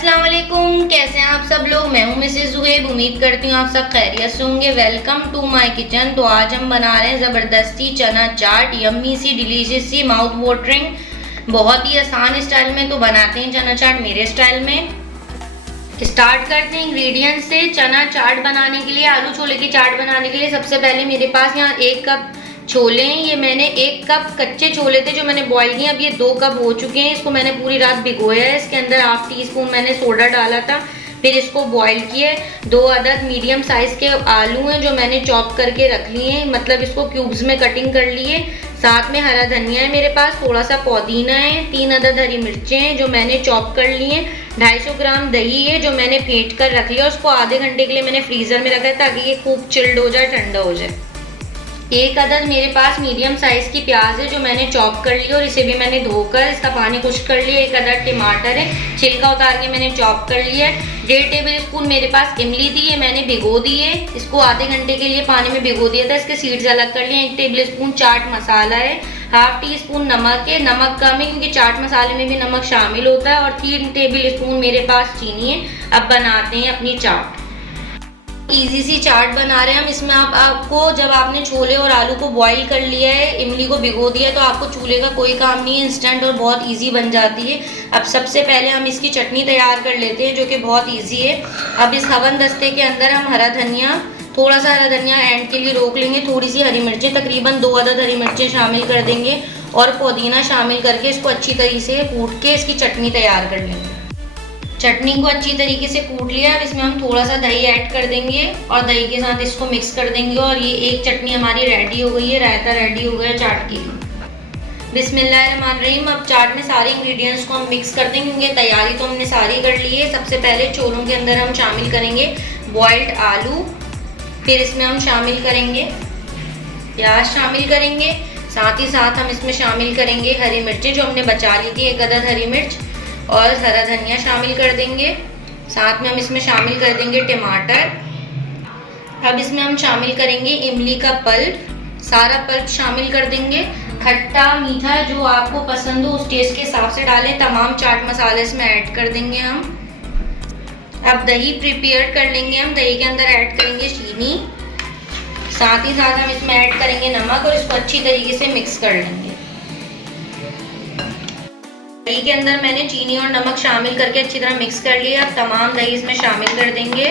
अस्सलाम वालेकुम, कैसे हैं आप सब लोग। मैं हूं मिसेस जुहैब। उम्मीद करती हूँ आप सब खैरियत से होंगे। Welcome to my kitchen. तो आज हम बना रहे हैं ज़बरदस्ती चना चाट, यम्मी सी, डिलीशियस सी, माउथ वाटरिंग, बहुत ही आसान स्टाइल में। तो बनाते हैं चना चाट मेरे स्टाइल में। स्टार्ट करते हैं इंग्रेडिएंट से। चना चाट बनाने के लिए, आलू छोले की चाट बनाने के लिए सबसे पहले मेरे पास यहाँ 1 कप छोले हैं। ये मैंने 1 कप कच्चे छोले थे जो मैंने बॉईल किए। अब ये 2 कप हो चुके हैं। इसको मैंने पूरी रात भिगोया है। इसके अंदर 1/2 टीस्पून मैंने सोडा डाला था, फिर इसको बॉईल किए। 2 अदद मीडियम साइज के आलू हैं जो मैंने चॉप करके रख लिए हैं, मतलब इसको क्यूब्स में कटिंग कर लिए। साथ में हरा धनिया है मेरे पास, थोड़ा सा पुदीना है, 3 अदद हरी मिर्चें हैं जो मैंने चॉप कर ली हैं। 250 ग्राम दही है जो मैंने फेंट कर रख लिया। उसको आधे घंटे के लिए मैंने फ्रीजर में रखा है ताकि ये खूब चिल्ड हो जाए, ठंडा हो जाए। 1 अदद मेरे पास मीडियम साइज की प्याज है जो मैंने चॉप कर ली और इसे भी मैंने धोकर इसका पानी खुश्क कर लिया। 1 अदद टमाटर है, छिलका उतार के मैंने चॉप कर लिया है। 1.5 टेबल स्पून मेरे पास इमली थी, ये मैंने भिगो दी है। इसको आधे घंटे के लिए पानी में भिगो दिया था, इसके सीड्स अलग कर लिए। 1 टेबल स्पून चाट मसाला है, 1/2 टीस्पून नमक है। नमक कम है क्योंकि चाट मसाले में भी नमक शामिल होता है। और 3 टेबल स्पून मेरे पास चीनी है। अब बनाते हैं अपनी चाट। इजी सी चाट बना रहे हैं हम। इसमें आपको जब आपने छोले और आलू को बॉईल कर लिया है, इमली को भिगो दिया है, तो आपको चूल्हे का कोई काम नहीं है, इंस्टेंट और बहुत इजी बन जाती है। अब सबसे पहले हम इसकी चटनी तैयार कर लेते हैं जो कि बहुत इजी है। अब इस हवन दस्ते के अंदर हम हरा धनिया, थोड़ा सा हरा धनिया एंड के लिए रोक लेंगे, थोड़ी सी हरी मिर्चें, तकरीबन 2 अदद हरी मिर्चें शामिल कर देंगे और पुदीना शामिल करके इसको अच्छी तरीके से कूट के इसकी चटनी तैयार कर लेंगे। चटनी को अच्छी तरीके से कूट लिया। अब इसमें हम थोड़ा सा दही ऐड कर देंगे और दही के साथ इसको मिक्स कर देंगे और ये एक चटनी हमारी रेडी हो गई है, रायता रेडी हो गया चाट की। बिस्मिल्लाहिर्रहमानिर्रहीम। अब चाट में सारे इंग्रेडिएंट्स को हम मिक्स कर देंगे क्योंकि तैयारी तो हमने सारी कर ली है। सबसे पहले छोलों के अंदर हम शामिल करेंगे बॉइल्ड आलू, फिर इसमें हम शामिल करेंगे प्याज शामिल करेंगे, साथ ही साथ हम इसमें शामिल करेंगे हरी मिर्चें जो हमने बचा ली थी, 1 अदद हरी मिर्च, और हरा धनिया शामिल कर देंगे। साथ में हम इसमें शामिल कर देंगे टमाटर। अब इसमें हम शामिल करेंगे इमली का पल्प, सारा पल्प शामिल कर देंगे। खट्टा मीठा जो आपको पसंद हो उस टेस्ट के हिसाब से डालें। तमाम चाट मसाले इसमें ऐड कर देंगे हम। अब दही प्रिपेयर कर लेंगे हम। दही के अंदर ऐड करेंगे चीनी, साथ ही साथ हम इसमें ऐड करेंगे नमक और इसको अच्छी तरीके से मिक्स कर लेंगे। दही के अंदर मैंने चीनी और नमक शामिल करके अच्छी तरह मिक्स कर लिया। अब तमाम दही इसमें शामिल कर देंगे।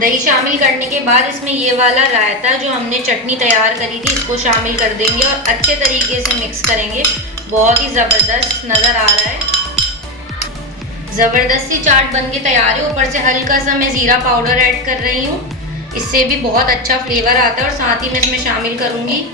दही शामिल करने के बाद इसमें ये वाला रायता जो हमने चटनी तैयार करी थी इसको शामिल कर देंगे और अच्छे तरीके से मिक्स करेंगे। बहुत ही ज़बरदस्त नज़र आ रहा है। ज़बरदस्त सी चाट बन के तैयार है। ऊपर से हल्का सा मैं ज़ीरा पाउडर ऐड कर रही हूँ, इससे भी बहुत अच्छा फ्लेवर आता है। और साथ ही मैं इसमें शामिल करूँगी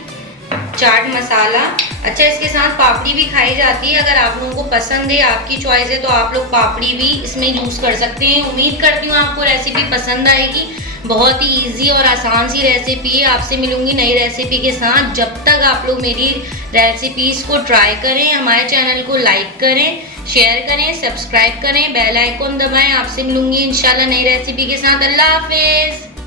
चाट मसाला। अच्छा, इसके साथ पापड़ी भी खाई जाती है। अगर आप लोगों को पसंद है, आपकी चॉइस है, तो आप लोग पापड़ी भी इसमें यूज़ कर सकते हैं। उम्मीद करती हूँ आपको रेसिपी पसंद आएगी। बहुत ही इजी और आसान सी रेसिपी है। आपसे मिलूंगी नई रेसिपी के साथ। जब तक आप लोग मेरी रेसिपीज़ को ट्राई करें, हमारे चैनल को लाइक करें, शेयर करें, सब्सक्राइब करें, बेल आइकन दबाएं। आपसे मिलूंगी इंशाल्लाह नई रेसिपी के साथ। अल्लाह हाफिज़।